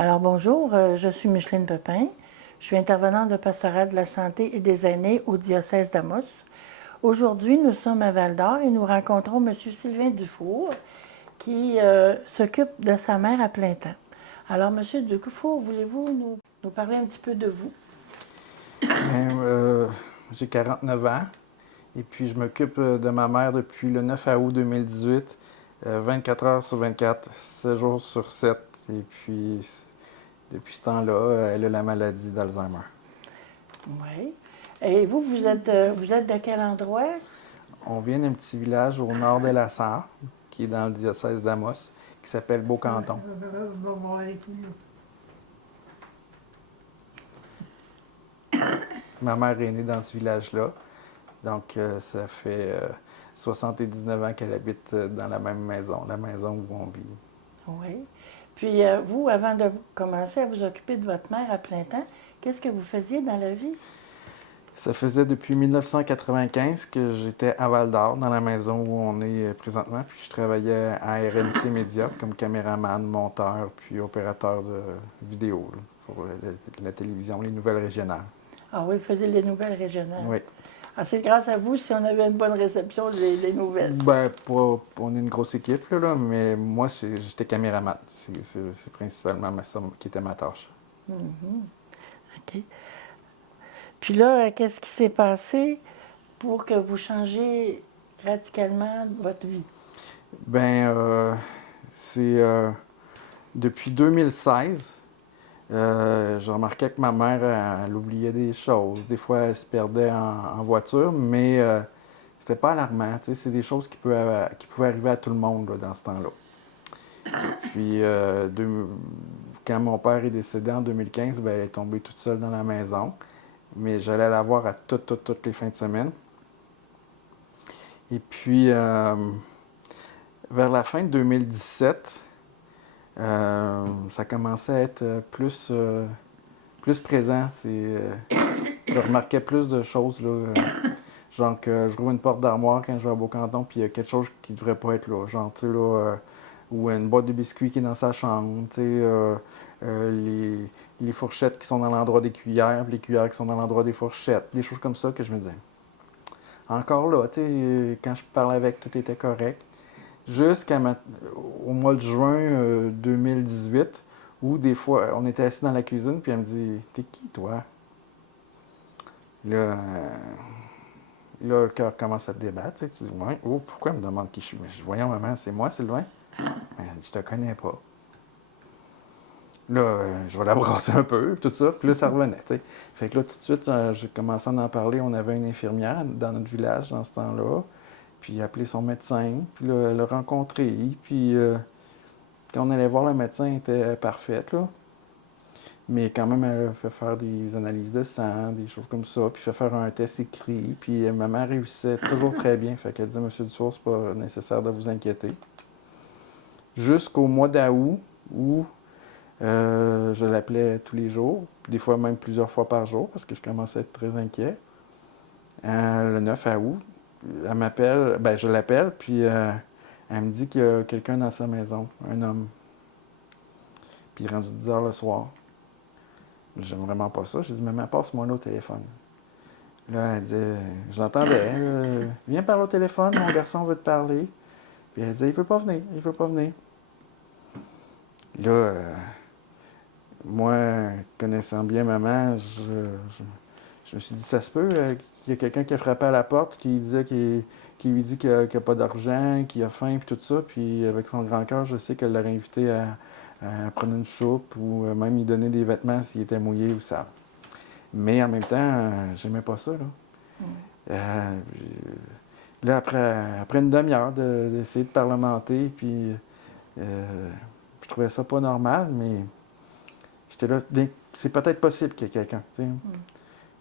Alors bonjour, je suis Micheline Pepin. Je suis intervenante de pastoral de la santé et des aînés au diocèse d'Amos. Aujourd'hui, nous sommes à Val-d'Or et nous rencontrons M. Sylvain Dufour qui s'occupe de sa mère à plein temps. Alors, M. Dufour, voulez-vous nous parler un petit peu de vous? J'ai 49 ans et puis je m'occupe de ma mère depuis le 9 août 2018, 24 heures sur 24, 7 jours sur 7. Et puis, depuis ce temps-là, elle a la maladie d'Alzheimer. Oui. Et vous, vous êtes de quel endroit? On vient d'un petit village au nord de la Sarre, qui est dans le diocèse d'Amos, qui s'appelle Beaucanton. Ma mère est née dans ce village-là, donc ça fait 79 ans qu'elle habite dans la même maison, la maison où on vit. Oui. Puis vous, avant de commencer à vous occuper de votre mère à plein temps, qu'est-ce que vous faisiez dans la vie? Ça faisait depuis 1995 que j'étais à Val-d'Or, dans la maison où on est présentement. Puis je travaillais à RNC Média comme caméraman, monteur, puis opérateur de vidéo là, pour la télévision, les nouvelles régionales. Ah oui, vous faisiez les nouvelles régionales. Oui. Ah, c'est grâce à vous si on avait une bonne réception des nouvelles. On est une grosse équipe, mais moi, j'étais caméraman. C'est principalement ça qui était ma tâche. OK. Puis là, qu'est-ce qui s'est passé pour que vous changiez radicalement votre vie? Ben, c'est depuis 2016. Je remarquais que ma mère, elle oubliait des choses. Des fois, elle se perdait en voiture, mais c'était pas alarmant. C'est des choses qui pouvaient arriver à tout le monde là, dans ce temps-là. Puis, quand mon père est décédé en 2015, ben, elle est tombée toute seule dans la maison. Mais j'allais la voir à toutes les fins de semaine. Et puis, vers la fin de 2017, ça commençait à être plus présent. Je remarquais plus de choses, là. Genre que je rouvre une porte d'armoire quand je vais à Beaucanton, puis il y a quelque chose qui devrait pas être là. Genre, tu sais, là, ou une boîte de biscuits qui est dans sa chambre, tu sais, les fourchettes qui sont dans l'endroit des cuillères, puis les cuillères qui sont dans l'endroit des fourchettes. Des choses comme ça que je me disais. Encore là, tu sais, quand je parlais avec, tout était correct. Au mois de juin 2018, où des fois, on était assis dans la cuisine, puis elle me dit « T'es qui, toi? » Là, le cœur commence à te débattre. Tu dis, ouais, oh, pourquoi elle me demande qui je suis? Mais je dis, voyons, maman, c'est moi, Sylvain. Elle dit, je te connais pas. Là, je vais la brasser un peu, tout ça. Puis là, ça revenait. T'sais. Fait que là, tout de suite, j'ai commencé à en parler. On avait une infirmière dans notre village dans ce temps-là. Puis il a appelé son médecin. Puis là, elle l'a rencontré. Puis quand on allait voir le médecin, elle était parfaite, là. Mais quand même, elle a fait faire des analyses de sang, des choses comme ça, puis fait faire un test écrit. Puis ma mère réussissait toujours très bien. Fait qu'elle disait, Monsieur Dufour, c'est pas nécessaire de vous inquiéter. Jusqu'au mois d'août, où je l'appelais tous les jours, des fois même plusieurs fois par jour, parce que je commençais à être très inquiet. Le 9 août, elle m'appelle, ben je l'appelle, puis elle me dit qu'il y a quelqu'un dans sa maison, un homme. Puis il est rendu 10 heures le soir. J'aime vraiment pas ça. J'ai dit, maman, passe-moi là au téléphone. Là, elle disait, je l'entendais, viens parler au téléphone, mon garçon veut te parler. Puis elle disait, il veut pas venir, il veut pas venir. Là, moi, connaissant bien maman, je me suis dit, ça se peut qu'il y a quelqu'un qui a frappé à la porte, qui lui dit qu'il n'a pas d'argent, qu'il a faim, puis tout ça. Puis avec son grand cœur, je sais qu'elle l'aurait invité à prendre une soupe ou même lui donner des vêtements s'il était mouillé ou sale. Mais en même temps, j'aimais pas ça, là. Euh, là, après une demi-heure d'essayer de parlementer, puis je trouvais ça pas normal, mais j'étais là, c'est peut-être possible qu'il y ait quelqu'un, tu sais.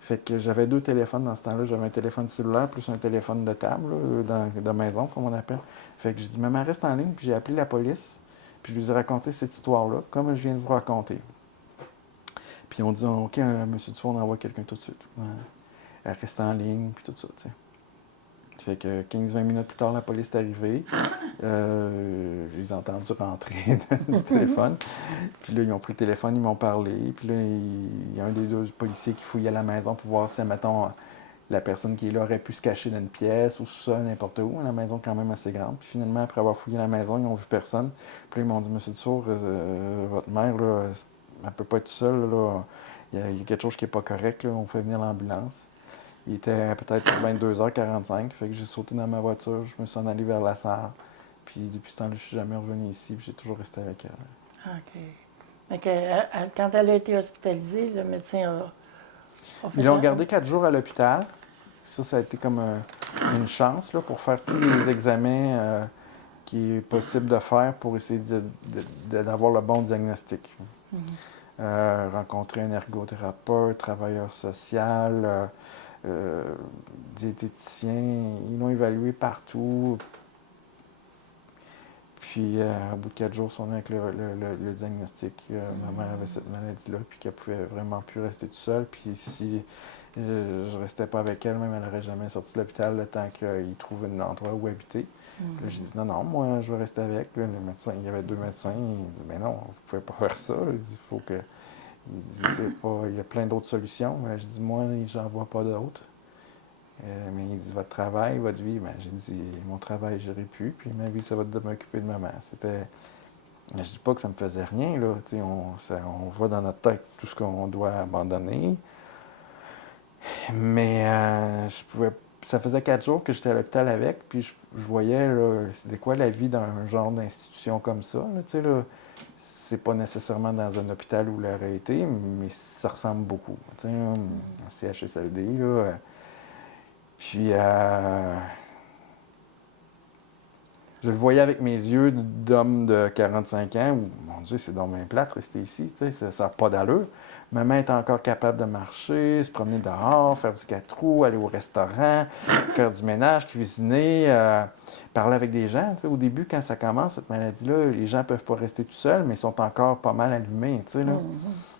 Fait que j'avais 2 téléphones dans ce temps-là. J'avais un téléphone cellulaire plus un téléphone de table, là, de maison, comme on appelle. Fait que j'ai dit, maman, reste en ligne, puis j'ai appelé la police, puis je lui ai raconté cette histoire-là, comme je viens de vous raconter. Puis on dit, OK, monsieur Dufour, on envoie quelqu'un tout de suite. Elle reste en ligne, puis tout ça, tu sais. Fait que 15-20 minutes plus tard, la police est arrivée. Je les ai entendus rentrer du téléphone. Puis là, ils ont pris le téléphone, ils m'ont parlé. Puis là, il y a un des deux policiers qui fouillait la maison pour voir si, mettons, la personne qui est là aurait pu se cacher dans une pièce ou sous-sol, n'importe où. La maison est quand même assez grande. Puis finalement, après avoir fouillé la maison, ils n'ont vu personne. Puis là, ils m'ont dit, Monsieur Dufour, votre mère, là, elle ne peut pas être seule. Là. Il y a quelque chose qui n'est pas correct. Là. On fait venir l'ambulance. Il était peut-être 22h45. Fait que j'ai sauté dans ma voiture. Je me suis en allé vers la salle. Puis depuis ce temps-là, je ne suis jamais revenu ici. Puis j'ai toujours resté avec elle. OK. Mais quand elle a été hospitalisée, le médecin a fait Ils l'ont ça? gardée 4 jours à l'hôpital. Ça a été comme une chance là, pour faire tous les examens qu'il est possible de faire pour essayer d'avoir le bon diagnostic. Rencontrer un ergothérapeute, travailleur social, diététicien. Ils l'ont évalué partout. Puis, au bout de 4 jours, ils sont venus avec le diagnostic. Ma mère avait cette maladie-là, puis qu'elle pouvait vraiment plus rester toute seule. Puis, si je restais pas avec elle, même elle n'aurait jamais sorti de l'hôpital le temps qu'il trouve un endroit où habiter. Puis là, j'ai dit non, moi, je vais rester avec. Puis là, le médecin, il y avait 2 médecins. Il dit, mais non, vous pouvez pas faire ça. Il dit, il faut que. Il dit, c'est pas. Il y a plein d'autres solutions. Je dis, moi, j'en vois pas d'autres. Mais il dit, votre travail, votre vie, j'ai dit, mon travail, j'irai plus, puis ma vie, ça va être de m'occuper de maman. C'était. Je dis pas que ça me faisait rien, là. On voit dans notre tête tout ce qu'on doit abandonner. Mais je pouvais. Ça faisait 4 jours que j'étais à l'hôpital avec, puis je voyais, là, c'était quoi la vie dans un genre d'institution comme ça, là. C'est pas nécessairement dans un hôpital où elle aurait été, mais ça ressemble beaucoup. Un CHSLD, là. Puis, je le voyais avec mes yeux d'homme de 45 ans, où, mon Dieu, c'est donc bien plate rester ici, ça n'a pas d'allure. Maman est encore capable de marcher, se promener dehors, faire du 4 roues, aller au restaurant, faire du ménage, cuisiner, parler avec des gens. Au début, quand ça commence, cette maladie-là, les gens ne peuvent pas rester tout seuls, mais ils sont encore pas mal allumés.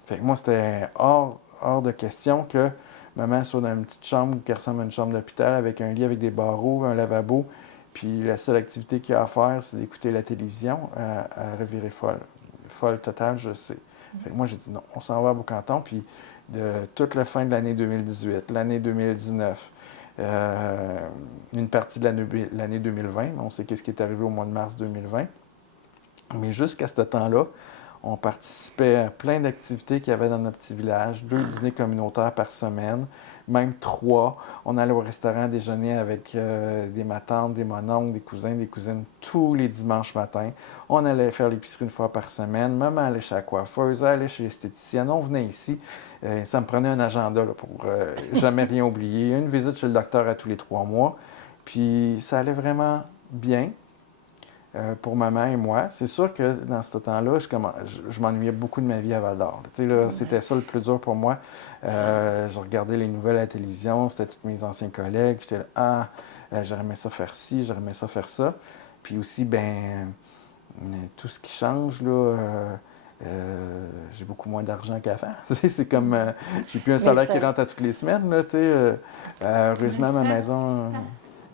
Fait que moi, c'était hors de question que maman soit dans une petite chambre qui ressemble à une chambre d'hôpital avec un lit avec des barreaux, un lavabo, puis la seule activité qu'il y a à faire, c'est d'écouter la télévision, à revirer folle. Folle totale, je sais. Fait que moi, j'ai dit non, on s'en va à Boucanton, puis de toute la fin de l'année 2018, l'année 2019, une partie de l'année 2020, on sait qu'est-ce qui est arrivé au mois de mars 2020, mais jusqu'à ce temps-là, on participait à plein d'activités qu'il y avait dans notre petit village, 2 dîners communautaires par semaine, même 3. On allait au restaurant déjeuner avec des matantes, des mononcles, des cousins, des cousines tous les dimanches matins. On allait faire l'épicerie une fois par semaine. Maman allait chez la coiffeuse, elle allait chez l'esthéticienne. On venait ici. Ça me prenait un agenda là, pour jamais rien oublier. Une visite chez le docteur à tous les 3 mois. Puis ça allait vraiment bien. Pour maman et moi. C'est sûr que dans ce temps-là, je m'ennuyais beaucoup de ma vie à Val-d'Or. C'était ça le plus dur pour moi. Je regardais les nouvelles à la télévision, c'était tous mes anciens collègues. J'étais là, j'aurais aimé ça faire ci, j'aurais aimé ça faire ça. Puis aussi, tout ce qui change, là, j'ai beaucoup moins d'argent qu'avant. C'est comme, j'ai plus un salaire qui rentre à toutes les semaines. Là, heureusement, ma maison...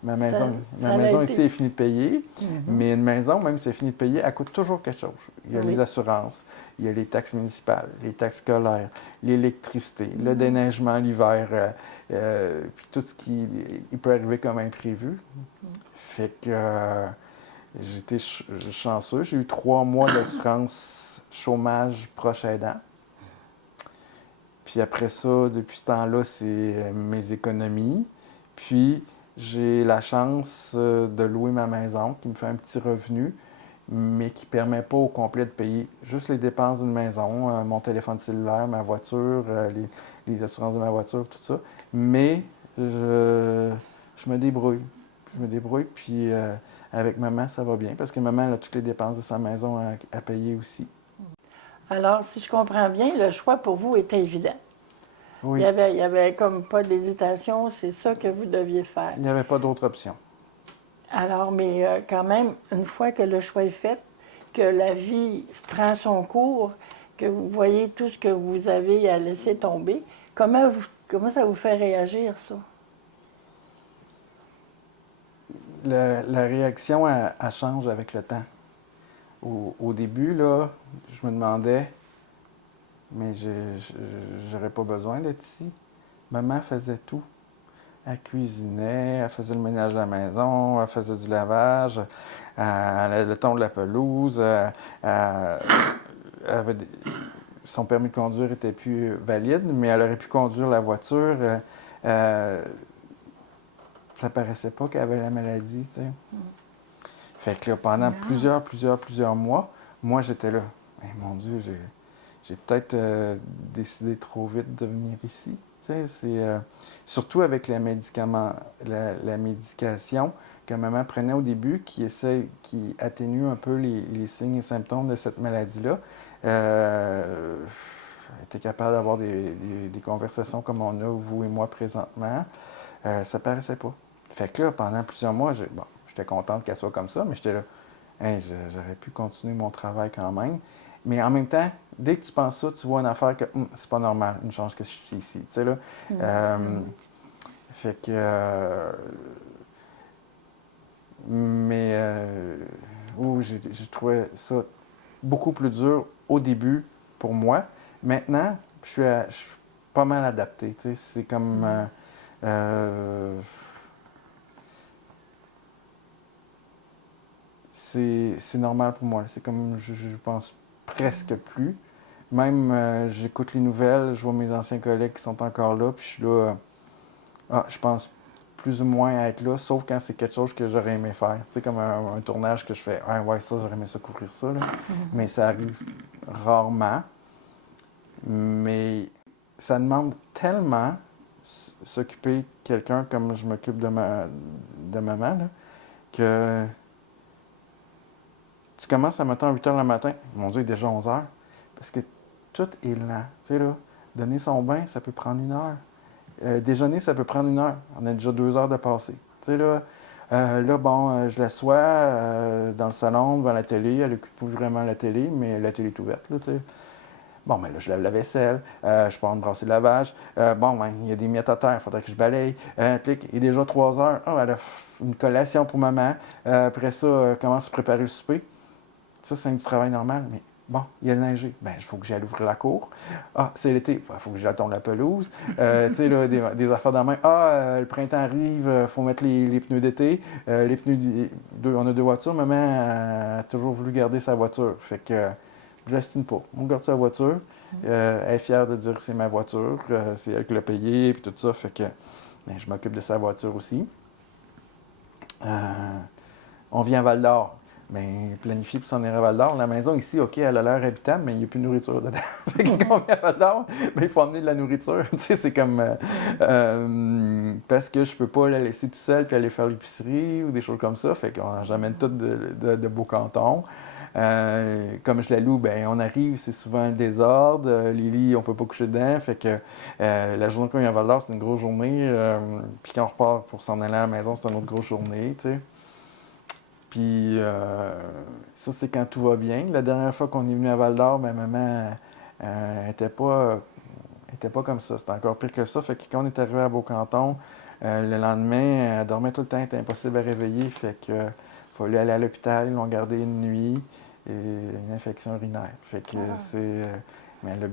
Ma maison ici est finie de payer, mais une maison, même si elle est finie de payer, elle coûte toujours quelque chose. Il y a les assurances, il y a les taxes municipales, les taxes scolaires, l'électricité, le déneigement l'hiver, puis tout ce qui il peut arriver comme imprévu. Fait que j'ai été chanceux. J'ai eu 3 mois d'assurance chômage proche aidant. Puis après ça, depuis ce temps-là, c'est mes économies. Puis j'ai la chance de louer ma maison, qui me fait un petit revenu, mais qui ne permet pas au complet de payer juste les dépenses d'une maison, mon téléphone cellulaire, ma voiture, les assurances de ma voiture, tout ça. Mais je me débrouille. Je me débrouille, puis avec maman, ça va bien, parce que maman elle a toutes les dépenses de sa maison à payer aussi. Alors, si je comprends bien, le choix pour vous était évident. Oui. Il y avait comme pas d'hésitation, c'est ça que vous deviez faire. Il n'y avait pas d'autre option. Alors, mais quand même, une fois que le choix est fait, que la vie prend son cours, que vous voyez tout ce que vous avez à laisser tomber, comment ça vous fait réagir, ça? la réaction, elle change avec le temps. Au début, là, je me demandais, mais j'aurais pas besoin d'être ici. Maman faisait tout. Elle cuisinait, elle faisait le ménage de la maison, elle faisait du lavage, le ton de la pelouse, son permis de conduire était plus valide, mais elle aurait pu conduire la voiture. Ça paraissait pas qu'elle avait la maladie, tu sais. Fait que là, pendant plusieurs mois, moi, j'étais là. Eh, mon Dieu, j'ai peut-être décidé trop vite de venir ici. Tu sais, c'est surtout avec la médication que maman prenait au début, qui atténue un peu les signes et symptômes de cette maladie-là. Elle était capable d'avoir des conversations comme on a, vous et moi, présentement. Ça paraissait pas. Fait que là, pendant plusieurs mois, j'étais contente qu'elle soit comme ça, mais j'étais là, hey, j'aurais pu continuer mon travail quand même. Mais en même temps, dès que tu penses ça, tu vois une affaire que c'est pas normal, une chance que je suis ici. Tu sais, là. Fait que. J'ai trouvé ça beaucoup plus dur au début pour moi. Maintenant, je suis pas mal adapté. Tu sais, c'est comme. C'est normal pour moi. C'est comme je pense presque plus. Même j'écoute les nouvelles, je vois mes anciens collègues qui sont encore là, puis je suis là. Je pense plus ou moins à être là, sauf quand c'est quelque chose que j'aurais aimé faire. Tu sais, comme un tournage que je fais, ouais, ça, j'aurais aimé ça couvrir ça. Là. Mais ça arrive rarement. Mais ça demande tellement s'occuper de quelqu'un comme je m'occupe de maman, là, que tu commences à matin à 8 h le matin. Mon Dieu, il est déjà 11 h. Parce que tout est lent. Tu sais, là, donner son bain, ça peut prendre 1 heure. Déjeuner, ça peut prendre 1 heure. On a déjà 2 heures de passé. Tu sais, là, je l'assois dans le salon, devant la télé. Elle n'occupe pas vraiment la télé, mais la télé est ouverte, là, tu sais. Bon, mais là, je lave la vaisselle, je pars me brasser le lavage. Il y a des miettes à terre, il faudrait que je balaye. Clic, il est déjà 3 heures. Elle a une collation pour maman. Après ça, commence à préparer le souper. Ça, c'est du travail normal, mais bon, il y a neigé. Il faut que j'aille ouvrir la cour. C'est l'été. Il faut que j'aille la pelouse. Tu sais, là, des affaires dans la main. Le printemps arrive, il faut mettre les pneus d'été. Les pneus, on a 2 voitures. Maman a toujours voulu garder sa voiture. Fait que je l'estime pas. On garde sa voiture. Elle est fière de dire que c'est ma voiture. C'est elle qui l'a payée, puis tout ça. Fait que je m'occupe de sa voiture aussi. On vient à Val-d'Or. Planifier pour s'en aller à Val-d'Or. La maison ici, OK, elle a l'air habitable, mais il n'y a plus de nourriture dedans. Fait que quand on vient à Val-d'Or, il faut emmener de la nourriture. Tu sais, c'est comme... parce que je peux pas la laisser tout seule puis aller faire l'épicerie ou des choses comme ça. Fait qu'on j'amène tout de Beaucanton. Comme je la loue, on arrive, c'est souvent le désordre. Les lits, on peut pas coucher dedans. Fait que la journée qu'on vient à Val-d'Or, c'est une grosse journée. Puis quand on repart pour s'en aller à la maison, c'est une autre grosse journée, tu sais. Puis ça, c'est quand tout va bien. La dernière fois qu'on est venu à Val-d'Or, maman était pas comme ça. C'était encore pire que ça. Fait que quand on est arrivé à Beaucanton, le lendemain, elle dormait tout le temps, elle était impossible à réveiller. Fait que fallait aller à l'hôpital, ils l'ont gardée une nuit, et une infection urinaire. Fait que mais elle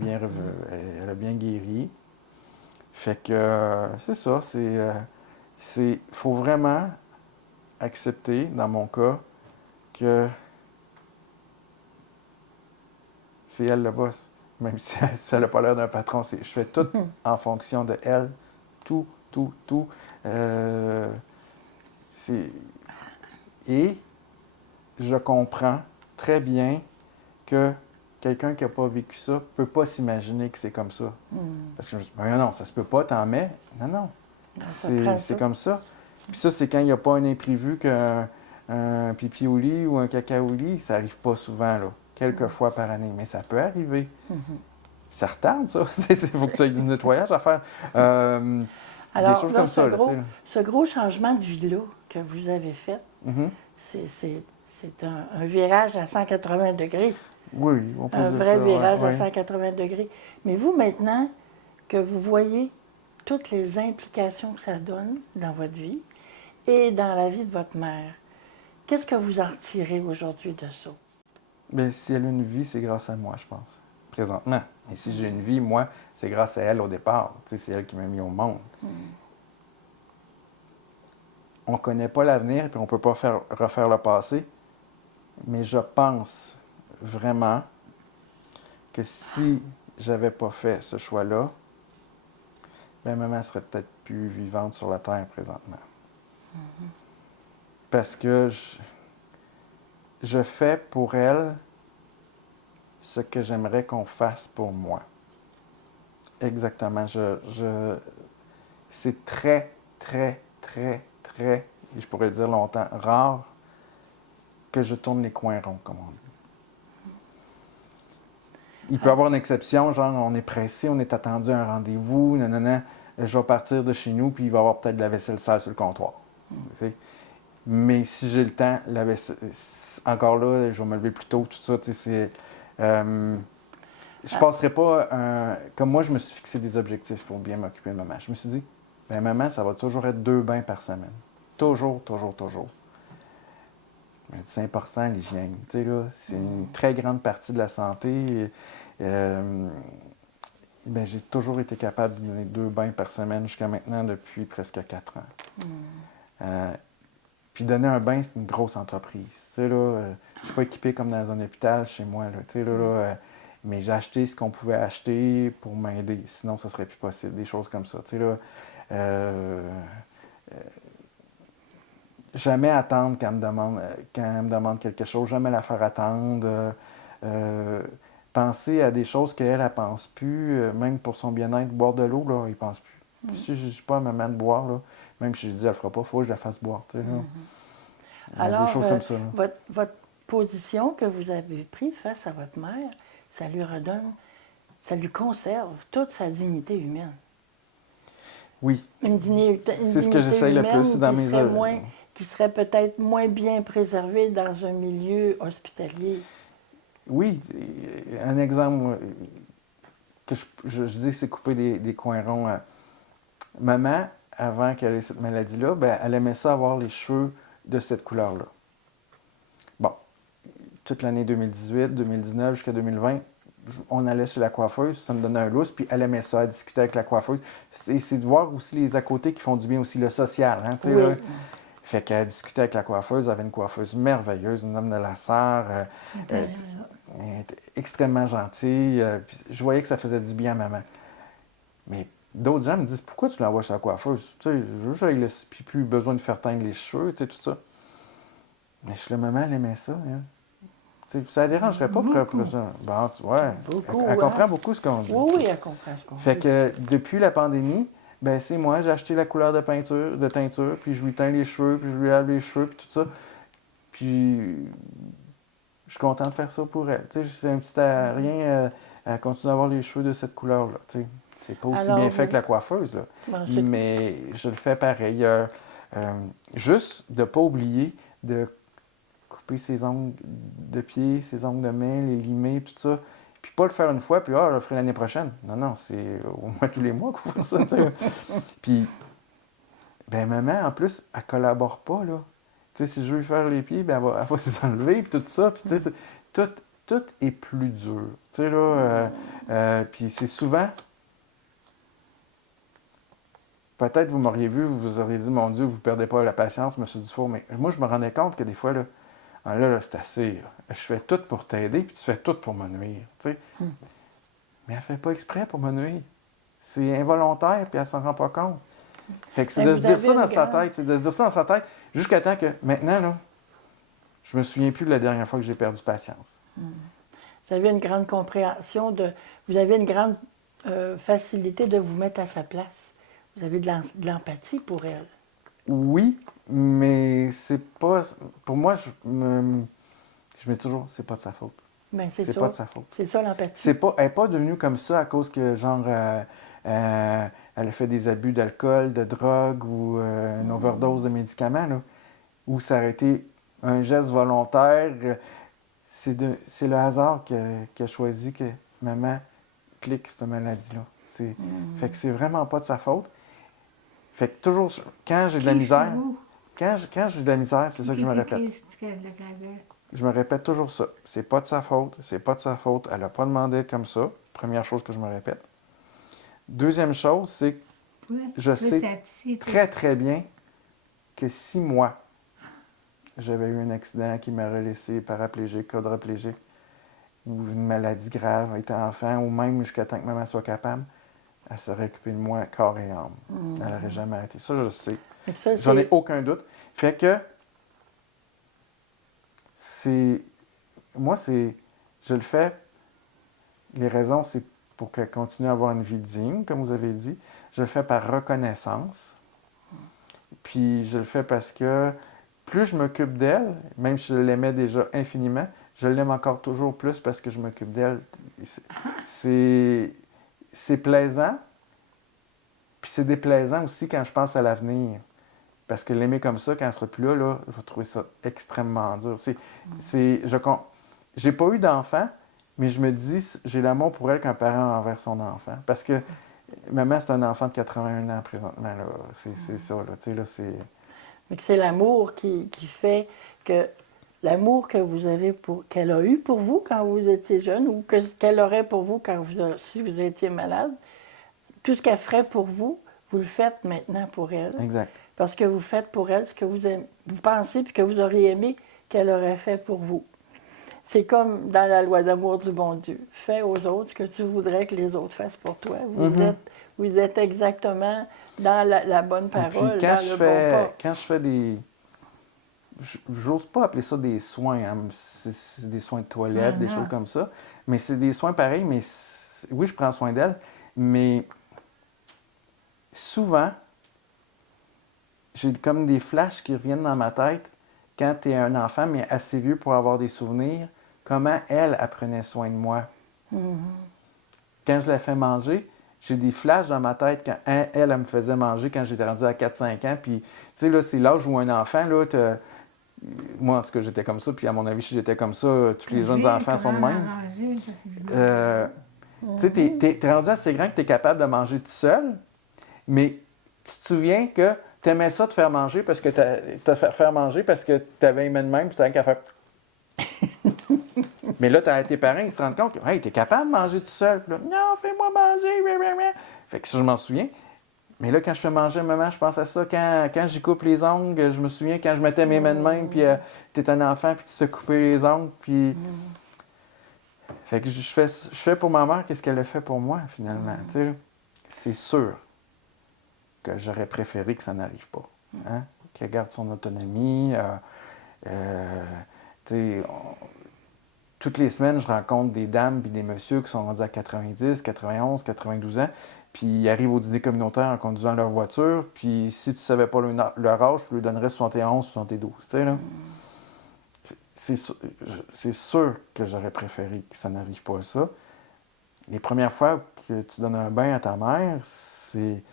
a bien guéri. Fait que c'est ça, faut vraiment accepter, dans mon cas, que c'est elle le boss. Même si elle n'a pas l'air d'un patron. Je fais tout en fonction de elle. Tout. Et je comprends très bien que quelqu'un qui n'a pas vécu ça ne peut pas s'imaginer que c'est comme ça. Parce que je me dis, non, ça se peut pas, t'en mets. Non. C'est comme ça. Puis ça, c'est quand il n'y a pas un imprévu qu'un pipi au lit ou un caca au lit. Ça n'arrive pas souvent, là. Quelques fois par année. Mais ça peut arriver. Ça retarde, ça. Il faut que tu aies du nettoyage à faire. Alors, des choses comme ça. Ce gros changement de vie-là que vous avez fait, c'est un virage à 180 degrés. Oui, on peut dire ça. Un vrai virage à 180 degrés. Mais vous, maintenant, que vous voyez toutes les implications que ça donne dans votre vie et dans la vie de votre mère. Qu'est-ce que vous en retirez aujourd'hui de ça? Bien, si elle a une vie, c'est grâce à moi, je pense, présentement. Et si j'ai une vie, moi, c'est grâce à elle au départ. Tu sais, c'est elle qui m'a mis au monde. On ne connaît pas l'avenir, puis on ne peut pas refaire le passé, mais je pense vraiment que si j'avais pas fait ce choix-là, bien, maman serait peut-être plus vivante sur la Terre présentement. Parce que je fais pour elle ce que j'aimerais qu'on fasse pour moi. Exactement. C'est très, très, très, très, et je pourrais dire longtemps, rare que je tourne les coins ronds, comme on dit. Il peut y avoir une exception, genre on est pressé, on est attendu à un rendez-vous, nanana, je vais partir de chez nous, puis il va y avoir peut-être de la vaisselle sale sur le comptoir. Mais si j'ai le temps, la vaisselle, encore là, je vais me lever plus tôt, tout ça, tu sais, c'est... je passerai pas comme moi, je me suis fixé des objectifs pour bien m'occuper de maman. Je me suis dit, ben maman, ça va toujours être 2 bains par semaine. Toujours, toujours, toujours. C'est important, l'hygiène. Tu sais, là, c'est une très grande partie de la santé. Ben, j'ai toujours été capable de donner 2 bains par semaine jusqu'à maintenant, depuis presque 4 ans. Puis donner un bain, c'est une grosse entreprise. Tu sais, là, je ne suis pas équipé comme dans un hôpital chez moi. Là, tu sais, mais j'ai acheté ce qu'on pouvait acheter pour m'aider. Sinon, ça ne serait plus possible. Des choses comme ça. Tu sais, là, jamais attendre quand elle me demande quelque chose. Jamais la faire attendre. Penser à des choses qu'elle ne pense plus. Même pour son bien-être, boire de l'eau, là, il ne pense plus. Si je ne dis pas à maman de boire, là, même si je dis elle ne fera pas, il faut que je la fasse boire. Tu sais, là. Des Alors, choses comme ça. votre position que vous avez prise face à votre mère, ça lui redonne, ça lui conserve toute sa dignité humaine. Oui. Une dignité C'est ce que j'essaye le plus dans mes œuvres. Qui serait peut-être moins bien préservée dans un milieu hospitalier. Oui. Un exemple que je dis, c'est couper des coins ronds. Maman, avant qu'elle ait cette maladie-là, ben, elle aimait ça avoir les cheveux de cette couleur-là. Bon, toute l'année 2018, 2019 jusqu'à 2020, on allait chez la coiffeuse, ça me donnait un lousse, puis elle aimait ça, à discuter avec la coiffeuse. C'est de voir aussi les à côté qui font du bien aussi, le social. Hein, oui. Là. Fait qu'elle discutait avec la coiffeuse, elle avait une coiffeuse merveilleuse, une dame de la Sarre, extrêmement gentille. Puis je voyais que ça faisait du bien à maman. Mais d'autres gens me disent, pourquoi tu l'envoies chez la coiffeuse? Tu sais, j'ai plus besoin de faire teindre les cheveux, tu sais, tout ça. Mais chez la maman, elle aimait ça. Hein. Ça ne dérangerait pas pour ça. Bon, elle comprend beaucoup ce qu'on dit. Oui, elle comprend ce qu'on dit. Fait que depuis la pandémie, ben c'est moi, j'ai acheté la couleur de teinture, puis je lui teins les cheveux, puis je lui lave les cheveux, puis tout ça. Puis je suis content de faire ça pour elle. C'est un petit rien à continuer à avoir les cheveux de cette couleur-là. C'est pas aussi bien fait que la coiffeuse, là. Bon, mais je le fais pareil. Juste de ne pas oublier de couper ses ongles de pied, ses ongles de main, les limer, tout ça. Puis pas le faire une fois, puis je le ferai l'année prochaine. Non, c'est au moins tous les mois qu'on fait ça. Puis, ben maman, en plus, elle collabore pas, là. Tu sais, si je veux lui faire les pieds, ben elle va s'y enlever, puis tout ça. Puis tu sais, tout est plus dur. Tu sais, là, puis c'est souvent... Peut-être vous m'auriez vu, vous vous auriez dit, mon Dieu, vous perdez pas la patience, M. Dufour. Mais moi, je me rendais compte que des fois, là, c'est assez. Là. Je fais tout pour t'aider, puis tu fais tout pour me nuire. Tu sais. Mais elle fait pas exprès pour me nuire. C'est involontaire, puis elle s'en rend pas compte. Fait que c'est de se dire ça dans sa tête. C'est de se dire ça dans sa tête jusqu'à temps que, maintenant, là, je me souviens plus de la dernière fois que j'ai perdu patience. Vous avez une grande compréhension vous avez une grande facilité de vous mettre à sa place. Vous avez de l'empathie pour elle. Oui, mais c'est pas... Pour moi, je me dis toujours, c'est pas de sa faute. Ben, c'est pas de sa faute. C'est ça, l'empathie. Elle n'est pas devenue comme ça à cause que, genre, elle a fait des abus d'alcool, de drogue ou une overdose de médicaments, là, ou ça aurait été un geste volontaire. C'est le hasard qui a choisi que maman clique cette maladie-là. Fait que c'est vraiment pas de sa faute. Fait que toujours, quand j'ai de la misère, quand j'ai de la misère, c'est ça que je me répète. Je me répète toujours ça. C'est pas de sa faute, c'est pas de sa faute. Elle n'a pas demandé d'être comme ça. Première chose que je me répète. Deuxième chose, c'est que je sais très, très bien que si moi, j'avais eu un accident qui m'aurait laissé paraplégique, quadriplégique, ou une maladie grave, étant enfant, ou même jusqu'à temps que maman soit capable, elle serait occupée de moi corps et âme. Elle n'aurait jamais arrêté. Ça, je le sais. J'en ai aucun doute. Fait que je le fais, les raisons, c'est pour qu'elle continue à avoir une vie digne, comme vous avez dit. Je le fais par reconnaissance. Puis je le fais parce que plus je m'occupe d'elle, même si je l'aimais déjà infiniment, je l'aime encore toujours plus parce que je m'occupe d'elle. C'est plaisant, puis c'est déplaisant aussi quand je pense à l'avenir. Parce que l'aimer comme ça, quand elle ne sera plus là, je vais trouver ça extrêmement dur. J'ai pas eu d'enfant, mais je me dis, j'ai l'amour pour elle qu'un parent envers son enfant. Parce que maman, c'est un enfant de 81 ans présentement. Là. C'est ça. Là. Tu sais, là, c'est... Mais c'est l'amour qui fait que l'amour que vous avez qu'elle a eu pour vous quand vous étiez jeune ou qu'elle aurait pour vous si vous étiez malade, tout ce qu'elle ferait pour vous, vous le faites maintenant pour elle. Exact. Parce que vous faites pour elle ce que vous pensez puis que vous auriez aimé qu'elle aurait fait pour vous. C'est comme dans la loi d'amour du bon Dieu. Fais aux autres ce que tu voudrais que les autres fassent pour toi. Vous êtes exactement dans la bonne parole, puis dans le bon pas. quand je fais des... J'ose pas appeler ça des soins. Hein. C'est des soins de toilette, des choses comme ça. Mais c'est des soins pareils, mais oui, je prends soin d'elle. Mais souvent, j'ai comme des flashs qui reviennent dans ma tête quand tu es un enfant, mais assez vieux pour avoir des souvenirs, comment elle prenait soin de moi. Quand je la fais manger, j'ai des flashs dans ma tête quand elle me faisait manger quand j'étais rendu à 4-5 ans. Puis, tu sais, là, c'est l'âge où un enfant, là, moi, en tout cas, j'étais comme ça. Puis, à mon avis, si j'étais comme ça, tous les jeunes enfants sont de même. Tu sais, t'es rendu assez grand que tu es capable de manger tout seul, mais tu te souviens que tu aimais ça te faire manger parce que faire manger parce que tu avais une main de même, puis tu n'avais qu'à faire. Mais là, tes parents, ils se rendent compte que hey, tu es capable de manger tout seul. Puis là, non, fais-moi manger. Fait que ça, je m'en souviens. Mais là, quand je fais manger à maman, je pense à ça. Quand j'y coupe les ongles, je me souviens quand je mettais mes mains de même, puis tu es un enfant, puis tu te fais couper les ongles, puis. Fait que je fais pour ma mère qu'est-ce qu'elle a fait pour moi, finalement. Tu sais, c'est sûr que j'aurais préféré que ça n'arrive pas. Hein? Qu'elle garde son autonomie. Toutes les semaines, je rencontre des dames et des messieurs qui sont rendus à 90, 91, 92 ans, puis ils arrivent au dîner communautaire en conduisant leur voiture, puis si tu ne savais pas leur âge, tu leur donnerais 71, 72. Tu sais, là? C'est sûr que j'aurais préféré que ça n'arrive pas à ça. Les premières fois que tu donnes un bain à ta mère, c'est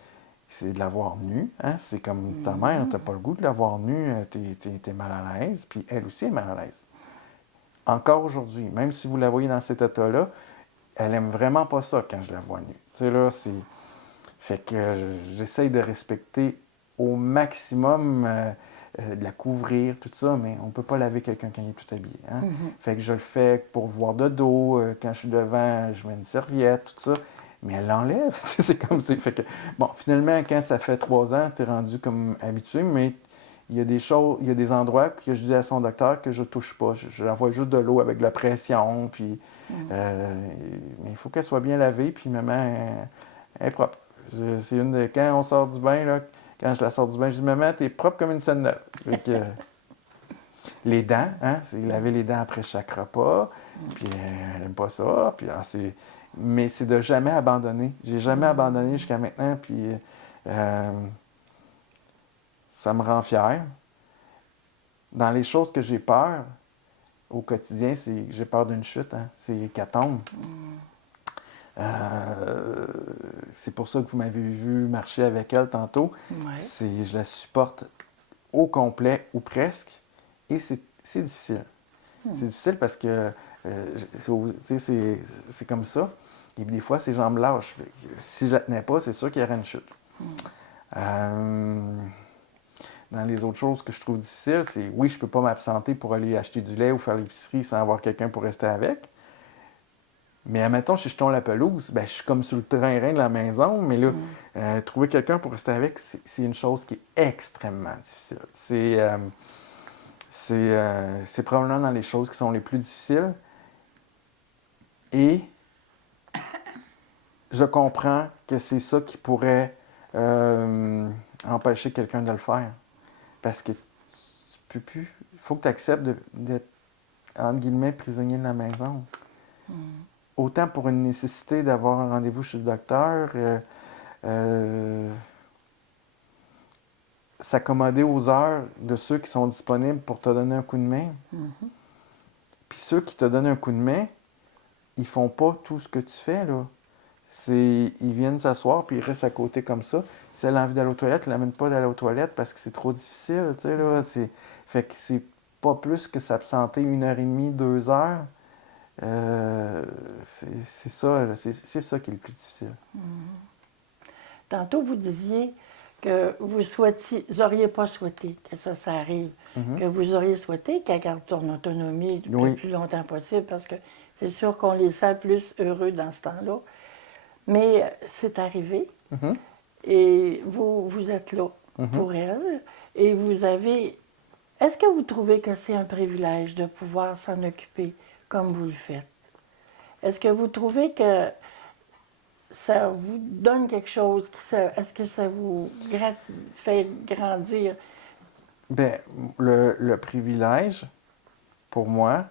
de la voir nue. Hein? C'est comme ta mère, tu n'as pas le goût de la voir nue, tu es mal à l'aise, puis elle aussi est mal à l'aise. Encore aujourd'hui, même si vous la voyez dans cet état-là, elle aime vraiment pas ça quand je la vois nue. Tu sais, là, c'est... Fait que j'essaye de respecter au maximum, de la couvrir, tout ça, mais on peut pas laver quelqu'un quand il est tout habillé. Hein? Fait que je le fais pour voir de dos, quand je suis devant, je mets une serviette, tout ça. Mais elle l'enlève, c'est comme ça. Fait que, bon, finalement, quand ça fait 3 ans, tu es rendu comme habitué, mais il y a des choses, il y a des endroits que je dis à son docteur que je touche pas. Je l'envoie juste de l'eau avec de la pression, puis... mais il faut qu'elle soit bien lavée, puis maman, elle est propre. C'est une de... Quand on sort du bain, là, quand je la sors du bain, je dis « Maman, t'es propre comme une scène neuve. » Fait que... les dents, hein, c'est laver les dents après chaque repas, puis elle n'aime pas ça, puis mais c'est de jamais abandonner. J'ai jamais abandonné jusqu'à maintenant, puis ça me rend fier. Dans les choses que j'ai peur au quotidien, j'ai peur d'une chute, hein, c'est qu'elle tombe. C'est pour ça que vous m'avez vu marcher avec elle tantôt. Ouais. Je la supporte au complet ou presque, et c'est difficile. C'est difficile parce que c'est comme ça. Et des fois, ses jambes lâchent. Si je la tenais pas, c'est sûr qu'il y aurait une chute. dans les autres choses que je trouve difficiles, c'est oui, je peux pas m'absenter pour aller acheter du lait ou faire l'épicerie sans avoir quelqu'un pour rester avec. Mais admettons, si je tombe la pelouse, ben, je suis comme sur le terrain de la maison, mais là, trouver quelqu'un pour rester avec, c'est une chose qui est extrêmement difficile. C'est probablement dans les choses qui sont les plus difficiles. Et je comprends que c'est ça qui pourrait empêcher quelqu'un de le faire. Parce que tu peux plus. Il faut que tu acceptes d'être, entre guillemets, prisonnier de la maison. Autant pour une nécessité d'avoir un rendez-vous chez le docteur, s'accommoder aux heures de ceux qui sont disponibles pour te donner un coup de main. Puis ceux qui te donnent un coup de main, ils font pas tout ce que tu fais, là. Ils viennent s'asseoir, puis ils restent à côté comme ça. Si elle a envie d'aller aux toilettes, ils l'amènent pas d'aller aux toilettes parce que c'est trop difficile, tu sais, là. Fait que c'est pas plus que s'absenter 1h30, 2 heures. C'est ça, là. C'est ça qui est le plus difficile. Tantôt, vous disiez que vous n'auriez pas souhaité que ça arrive, que vous auriez souhaité qu'elle garde son autonomie le plus longtemps possible, parce que c'est sûr qu'on les sent plus heureux dans ce temps-là. Mais c'est arrivé, et vous êtes là pour elle, et vous avez... Est-ce que vous trouvez que c'est un privilège de pouvoir s'en occuper comme vous le faites? Est-ce que vous trouvez que ça vous donne quelque chose? Est-ce que ça vous fait grandir? Bien, le privilège, pour moi,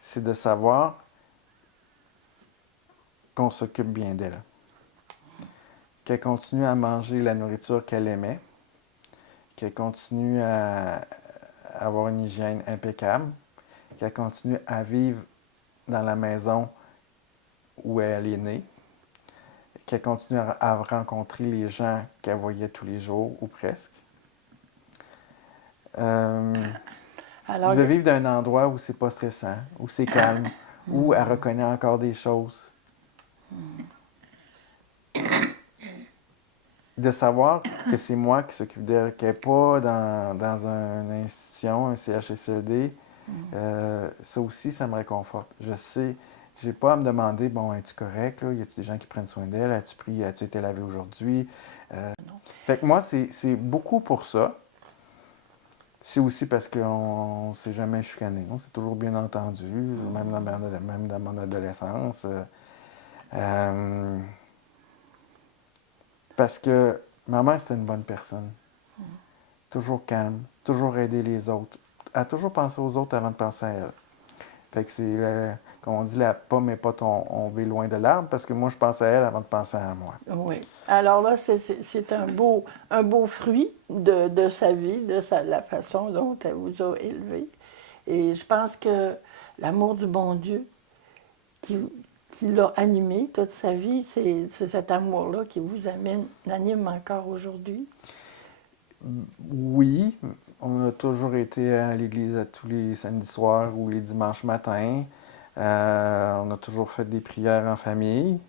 c'est de savoir qu'on s'occupe bien d'elle. Qu'elle continue à manger la nourriture qu'elle aimait, qu'elle continue à avoir une hygiène impeccable, qu'elle continue à vivre dans la maison où elle est née, qu'elle continue à rencontrer les gens qu'elle voyait tous les jours, ou presque. De vivre dans un endroit où c'est pas stressant, où c'est calme, où elle reconnaît encore des choses. De savoir que c'est moi qui s'occupe d'elle, qu'elle n'est pas dans une institution, un CHSLD, ça aussi, ça me réconforte. Je sais, j'ai pas à me demander, bon, es-tu correct, là? Y a-t-il des gens qui prennent soin d'elle? As-tu été lavé aujourd'hui? Fait que moi, c'est beaucoup pour ça. C'est aussi parce qu'on ne s'est jamais chicané. On s'est toujours bien entendu, même dans mon adolescence. Parce que ma mère, c'était une bonne personne. Toujours calme, toujours aider les autres. Elle a toujours pensé aux autres avant de penser à elle. Fait que c'est, comme on dit, la pomme n'est pas tombée loin de l'arbre, parce que moi, je pense à elle avant de penser à moi. Oui. Alors là, c'est un beau fruit de sa vie, la façon dont elle vous a élevé. Et je pense que l'amour du bon Dieu qui l'a animé toute sa vie, c'est cet amour-là qui vous anime encore aujourd'hui. Oui, on a toujours été à l'église à tous les samedis soirs ou les dimanches matins. On a toujours fait des prières en famille.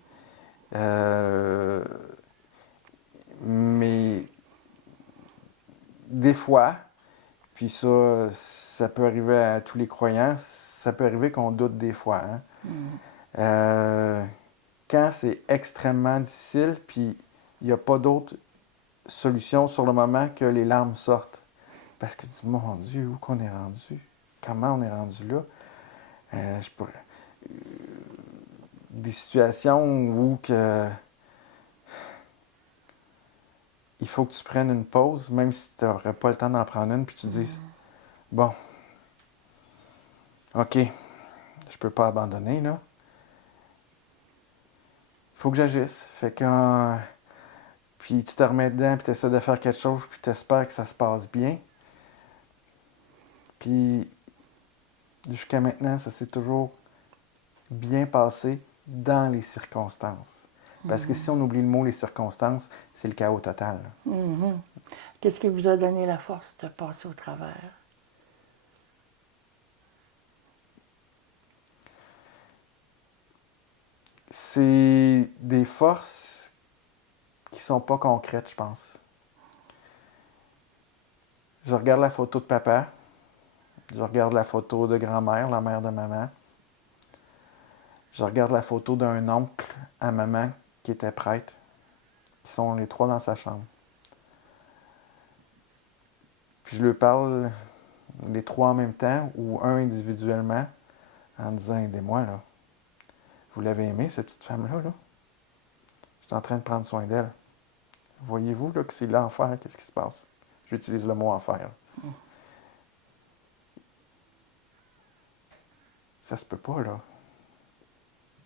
Mais des fois, puis ça peut arriver à tous les croyants, ça peut arriver qu'on doute des fois. Quand c'est extrêmement difficile, puis il n'y a pas d'autre solution sur le moment que les larmes sortent. Parce que tu dis, mon Dieu, où qu'on est rendu? Comment on est rendu là? Des situations où il faut que tu prennes une pause, même si tu n'aurais pas le temps d'en prendre une, puis tu te dises, bon, OK, je peux pas abandonner, là. Il faut que j'agisse. Fait que... puis tu te remets dedans, puis tu essaies de faire quelque chose, puis tu espères que ça se passe bien. Puis jusqu'à maintenant, ça s'est toujours bien passé dans les circonstances. Parce que si on oublie le mot les circonstances, c'est le chaos total. Qu'est-ce qui vous a donné la force de passer au travers? C'est des forces qui sont pas concrètes, je pense. Je regarde la photo de papa. Je regarde la photo de grand-mère, la mère de maman. Je regarde la photo d'un oncle à maman qui était prêtre. Ils sont les trois dans sa chambre. Puis je lui parle les trois en même temps ou un individuellement en disant aidez-moi là. Vous l'avez aimée, cette petite femme-là, là? Je suis en train de prendre soin d'elle. Voyez-vous là, que c'est l'enfer, qu'est-ce qui se passe? J'utilise le mot enfer. Ça se peut pas, là.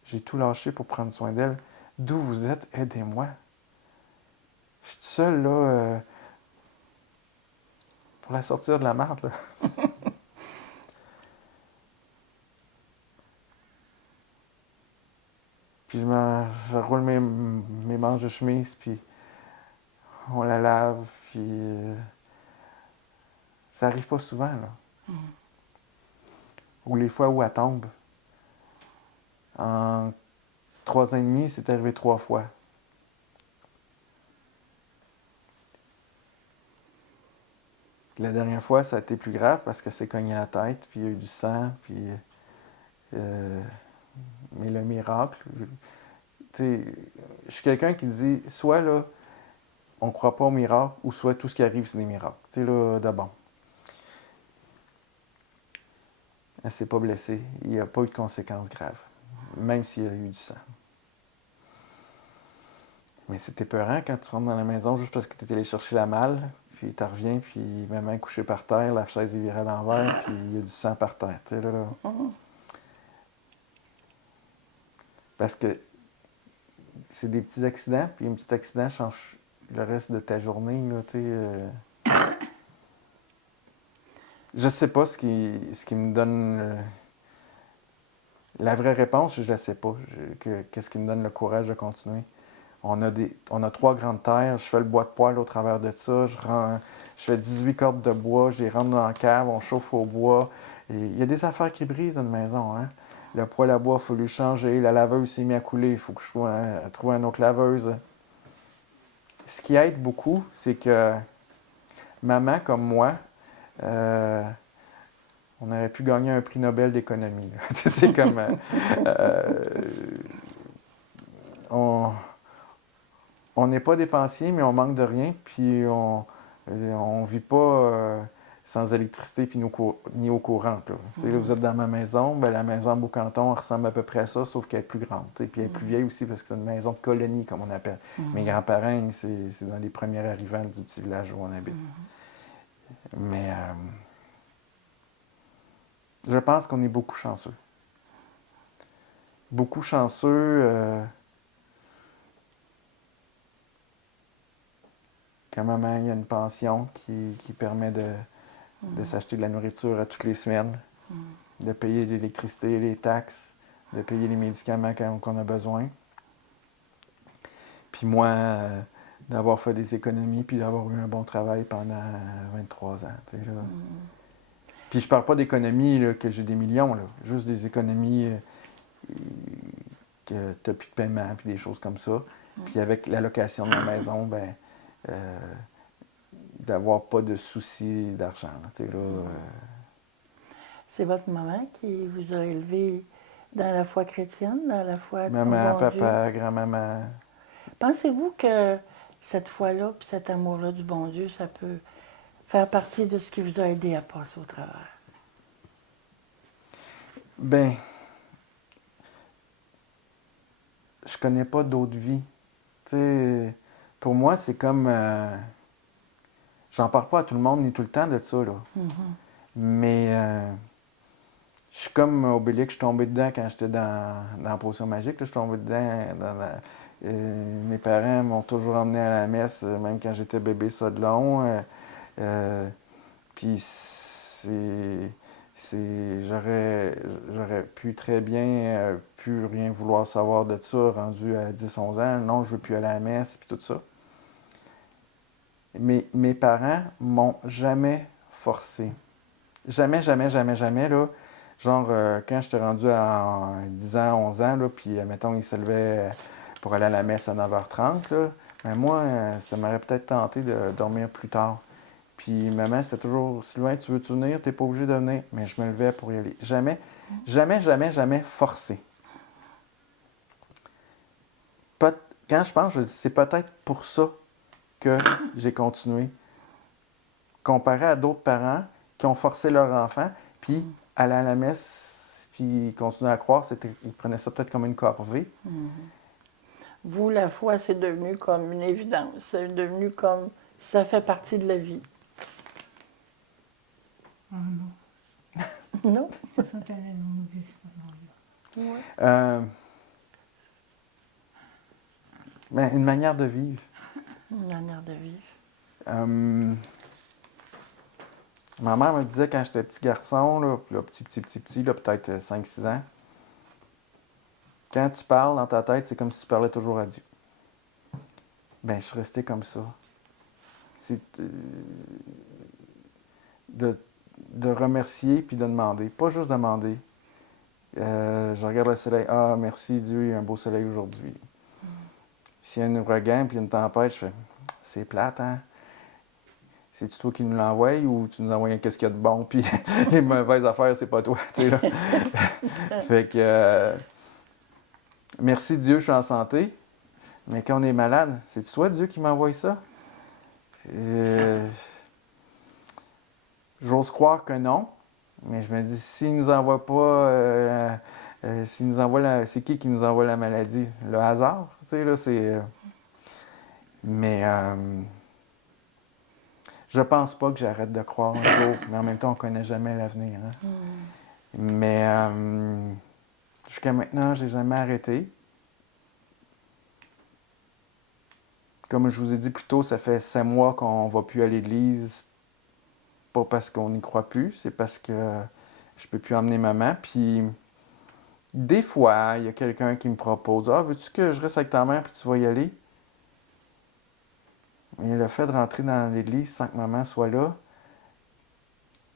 J'ai tout lâché pour prendre soin d'elle. D'où vous êtes, aidez-moi. Je suis tout seul, là, pour la sortir de la marde, là. Puis je roule mes manches de chemise, puis on la lave, puis ça arrive pas souvent, là. Ou les fois où elle tombe. En 3 ans et demi, c'est arrivé 3 fois. La dernière fois, ça a été plus grave parce qu'elle s'est cognée la tête, puis il y a eu du sang, puis... mais le miracle... je suis quelqu'un qui dit, soit là, on ne croit pas au miracle, ou soit tout ce qui arrive, c'est des miracles. Tu sais, là, de bon. Elle ne s'est pas blessée. Il n'y a pas eu de conséquences graves, même s'il y a eu du sang. Mais c'est épeurant quand tu rentres dans la maison juste parce que tu es allé chercher la malle, puis tu reviens, puis maman est couchée par terre, la chaise est virée à l'envers, puis il y a du sang par terre. Tu sais, là. Parce que c'est des petits accidents, puis un petit accident change le reste de ta journée, là, tu sais. Je sais pas ce qui me donne... La vraie réponse, je ne sais pas. Qu'est-ce qui me donne le courage de continuer? On a 3 grandes terres, je fais le bois de poêle au travers de ça, je fais 18 cordes de bois, je les rentre dans la cave, on chauffe au bois. Il y a des affaires qui brisent dans une maison, hein? Le poêle à bois, il faut lui changer, la laveuse s'est mise à couler, il faut que je trouve une autre laveuse. Ce qui aide beaucoup, c'est que maman, comme moi, on aurait pu gagner un prix Nobel d'économie. C'est comme... on n'est pas dépensier, mais on manque de rien, puis on vit pas sans électricité puis ni eau courante. Là. Là, vous êtes dans ma maison, ben, la maison à Beaucanton ressemble à peu près à ça, sauf qu'elle est plus grande. Puis elle est plus vieille aussi, parce que c'est une maison de colonie, comme on appelle. Mes grands-parents, c'est dans les premiers arrivants du petit village où on habite. Mais je pense qu'on est beaucoup chanceux. Beaucoup chanceux... Quand maman, il y a une pension qui permet de s'acheter de la nourriture à toutes les semaines, de payer l'électricité, les taxes, de payer les médicaments quand on a besoin. Puis moi, d'avoir fait des économies puis d'avoir eu un bon travail pendant 23 ans. Là. Puis je parle pas d'économies là, que j'ai des millions, là, juste des économies que tu n'as plus de paiement puis des choses comme ça. Puis avec l'allocation de ma maison, ben d'avoir pas de soucis d'argent. Là, C'est votre maman qui vous a élevé dans la foi chrétienne, dans la foi maman, bon papa, Dieu. grand-maman. Pensez-vous que cette foi-là puis cet amour-là du bon Dieu, ça peut faire partie de ce qui vous a aidé à passer au travers? Ben, je connais pas d'autre vie. T'sais, pour moi, c'est comme... j'en parle pas à tout le monde ni tout le temps de ça, là. Mais je suis comme Obélix, je suis tombé dedans quand j'étais dans la potion magique. Là, je suis tombé dedans. Mes parents m'ont toujours emmené à la messe, même quand j'étais bébé Sodelon. Puis j'aurais pu très bien pu rien vouloir savoir de ça, rendu à 10-11 ans. Non, je veux plus aller à la messe, puis tout ça. Mais mes parents m'ont jamais forcé. Jamais, jamais, jamais, jamais, là. Genre, quand j'étais rendu à 10 ans, 11 ans, là, puis, mettons, ils se levaient pour aller à la messe à 9h30, là, ben moi, ça m'aurait peut-être tenté de dormir plus tard. Puis maman, c'était toujours, Sylvain, tu veux-tu venir? T'es pas obligé de venir. Mais je me levais pour y aller. Jamais, jamais, jamais, jamais forcé. Quand je pense, je dis, c'est peut-être pour ça que j'ai continué. Comparé à d'autres parents qui ont forcé leur enfant, puis aller à la messe, puis continuer à croire, ils prenaient ça peut-être comme une corvée. Vous, la foi, c'est devenu comme une évidence. C'est devenu comme ça fait partie de la vie. Ah non, Non? ce sont tellement mauvais, ce moment-là. Oui. Ben, une manière de vivre. Une manière de vivre. Ma mère me disait quand j'étais petit garçon, là, petit, là, peut-être 5-6 ans, quand tu parles dans ta tête, c'est comme si tu parlais toujours à Dieu. Ben, je suis resté comme ça. C'est de remercier puis de demander. Pas juste demander. Je regarde le soleil. Ah, merci Dieu, il y a un beau soleil aujourd'hui. S'il y a un ouragan puis une tempête, je fais c'est plate, hein? C'est-tu toi qui nous l'envoies ou tu nous envoies qu'est-ce qu'il y a de bon puis les mauvaises affaires, c'est pas toi, tu sais, là. Fait que merci Dieu, je suis en santé. Mais quand on est malade, c'est toi Dieu qui m'envoie ça? J'ose croire que non, mais je me dis, s'il nous envoie pas, s'il nous envoie c'est qui nous envoie la maladie? Le hasard, tu sais, là, c'est... Mais je pense pas que j'arrête de croire un jour, mais en même temps, on connaît jamais l'avenir. Hein? Mais jusqu'à maintenant, j'ai jamais arrêté. Comme je vous ai dit plus tôt, ça fait 5 mois qu'on va plus à l'église. Pas parce qu'on n'y croit plus, c'est parce que je peux plus emmener maman. Puis des fois, il y a quelqu'un qui me propose « Ah, veux-tu que je reste avec ta mère puis tu vas y aller? » Mais le fait de rentrer dans l'église sans que maman soit là,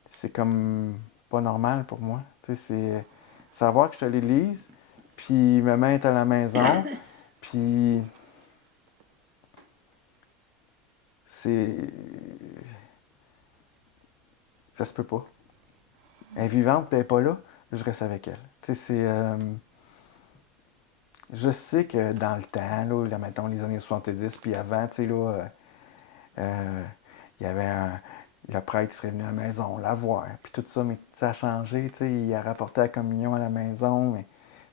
c'est comme pas normal pour moi. Tu sais, c'est savoir que je suis à l'église, puis maman est à la maison, puis c'est... Ça se peut pas. Elle est vivante, puis elle n'est pas là, je reste avec elle. Tu sais, c'est... Je sais que dans le temps, là, mettons les années 70, puis avant, tu sais, là, il y avait le prêtre qui serait venu à la maison, la voir, puis tout ça, mais ça a changé, tu sais, il a rapporté la communion à la maison, mais,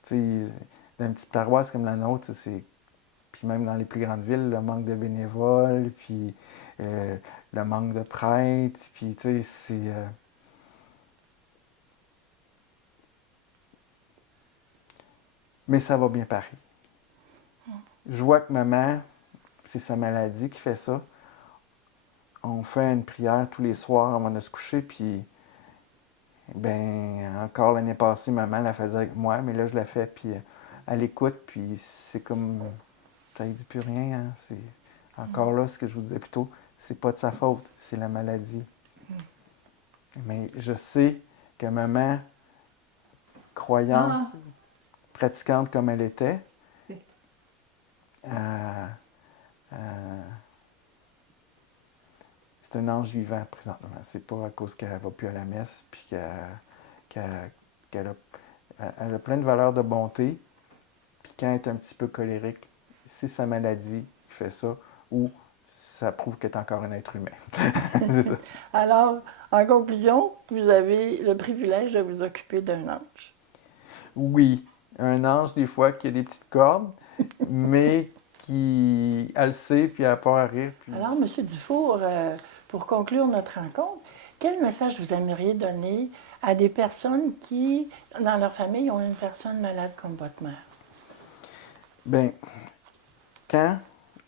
tu sais, dans une petite paroisse comme la nôtre, c'est... Puis même dans les plus grandes villes, le manque de bénévoles, puis le manque de prêtres, puis, tu sais, c'est... Mais ça va bien pareil. Je vois que maman, c'est sa maladie qui fait ça. On fait une prière tous les soirs avant de se coucher, puis ben encore l'année passée, maman la faisait avec moi, mais là je la fais, puis elle écoute, puis c'est comme ça ne dit plus rien. Hein? C'est encore là ce que je vous disais plus tôt, c'est pas de sa faute, c'est la maladie. Mais je sais que maman, croyante, pratiquante comme elle était, c'est un ange vivant présentement. C'est pas à cause qu'elle va plus à la messe, puis qu'elle a plein de valeurs de bonté, puis quand elle est un petit peu colérique, c'est sa maladie qui fait ça, ou ça prouve qu'elle est encore un être humain. C'est ça. Alors, en conclusion, vous avez le privilège de vous occuper d'un ange. Oui, un ange, des fois, qui a des petites cordes, mais qui, elle le sait, puis elle n'a pas à rire. Puis... Alors, M. Dufour, pour conclure notre rencontre, quel message vous aimeriez donner à des personnes qui, dans leur famille, ont une personne malade comme votre mère? Bien, quand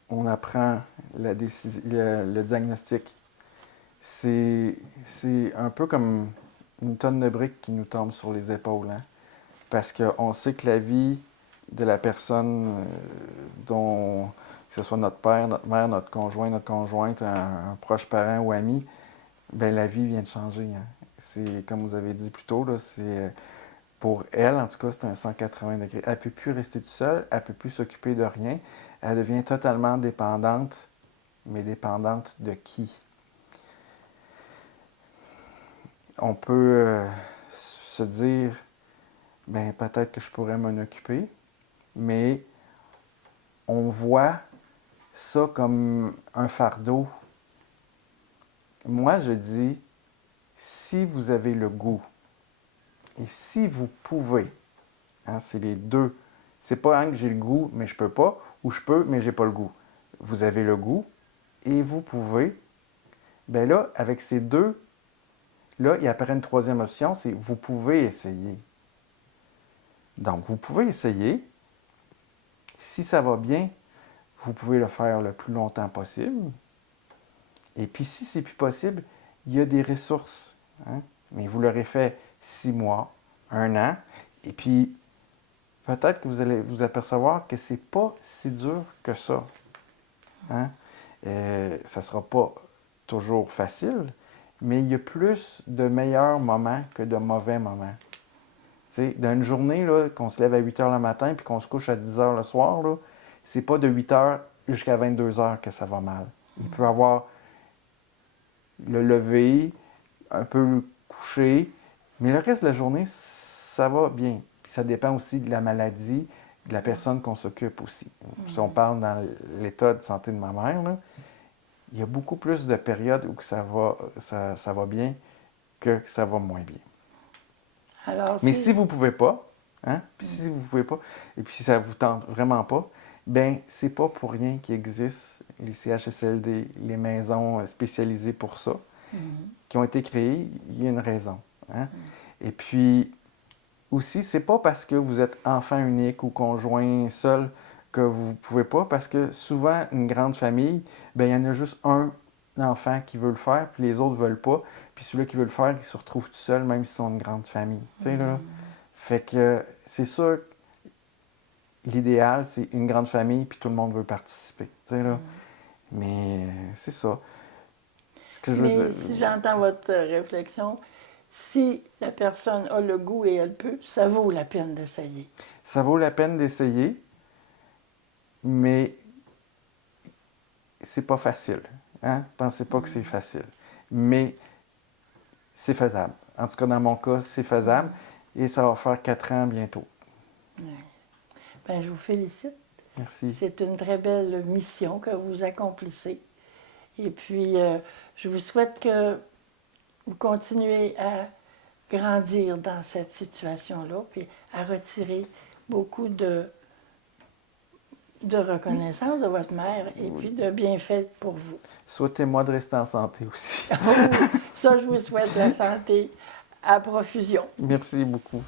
on apprend le diagnostic, c'est un peu comme une tonne de briques qui nous tombe sur les épaules. Hein? Parce qu'on sait que la vie de la personne dont, que ce soit notre père, notre mère, notre conjoint, notre conjointe, un proche parent ou ami, ben la vie vient de changer. Hein? C'est, comme vous avez dit plus tôt, là, c'est, pour elle, en tout cas, c'est un 180 degrés. Elle ne peut plus rester toute seule, elle ne peut plus s'occuper de rien. Elle devient totalement dépendante, mais dépendante de qui? on peut se dire, ben peut-être que je pourrais m'en occuper, mais on voit ça comme un fardeau. Moi, je dis, si vous avez le goût et si vous pouvez, hein, c'est les deux. C'est pas hein, que j'ai le goût, mais je peux pas, ou je peux, mais j'ai pas le goût. Vous avez le goût et vous pouvez. Ben là, avec ces deux, là, il apparaît une troisième option, c'est vous pouvez essayer. Donc, vous pouvez essayer. Si ça va bien, vous pouvez le faire le plus longtemps possible. Et puis, si c'est plus possible, il y a des ressources. Hein? Mais vous l'aurez fait 6 mois, 1 an, et puis peut-être que vous allez vous apercevoir que c'est pas si dur que ça. Hein? Ça ne sera pas toujours facile, mais il y a plus de meilleurs moments que de mauvais moments. T'sais, dans une journée, là, qu'on se lève à 8 heures le matin puis qu'on se couche à 10 heures le soir, là, c'est pas de 8 heures jusqu'à 22 heures que ça va mal. Il peut y avoir le lever, un peu couché, mais le reste de la journée, ça va bien. Puis ça dépend aussi de la maladie, de la personne qu'on s'occupe aussi. Si on parle dans l'état de santé de ma mère, là, il y a beaucoup plus de périodes où ça va bien que ça va moins bien. Alors, Mais si vous ne pouvez pas, hein, puis si vous pouvez pas, et puis si ça ne vous tente vraiment pas, ben c'est pas pour rien qu'il existe les CHSLD, les maisons spécialisées pour ça, qui ont été créées, il y a une raison. Hein? Et puis, aussi, c'est pas parce que vous êtes enfant unique ou conjoint seul que vous ne pouvez pas, parce que souvent, une grande famille, ben il y en a juste un enfant qui veut le faire, puis les autres ne veulent pas. Puis celui-là qui veut le faire, il se retrouve tout seul, même s'ils sont une grande famille. Tu sais, là? Fait que c'est sûr, l'idéal, c'est une grande famille, puis tout le monde veut participer. Tu sais, là? Mais c'est ça. Ce que je veux mais dire. si j'entends votre réflexion, si la personne a le goût et elle peut, ça vaut la peine d'essayer. Ça vaut la peine d'essayer, mais c'est pas facile. Hein? Pensez pas que c'est facile. Mais c'est faisable. En tout cas, dans mon cas, c'est faisable. Et ça va faire 4 ans bientôt. Ouais. Ben, je vous félicite. Merci. C'est une très belle mission que vous accomplissez. Et puis, je vous souhaite que vous continuez à grandir dans cette situation-là, puis à retirer beaucoup de reconnaissance de votre mère et puis de bienfaits pour vous. Souhaitez-moi de rester en santé aussi. Ça, je vous souhaite la santé à profusion. Merci beaucoup.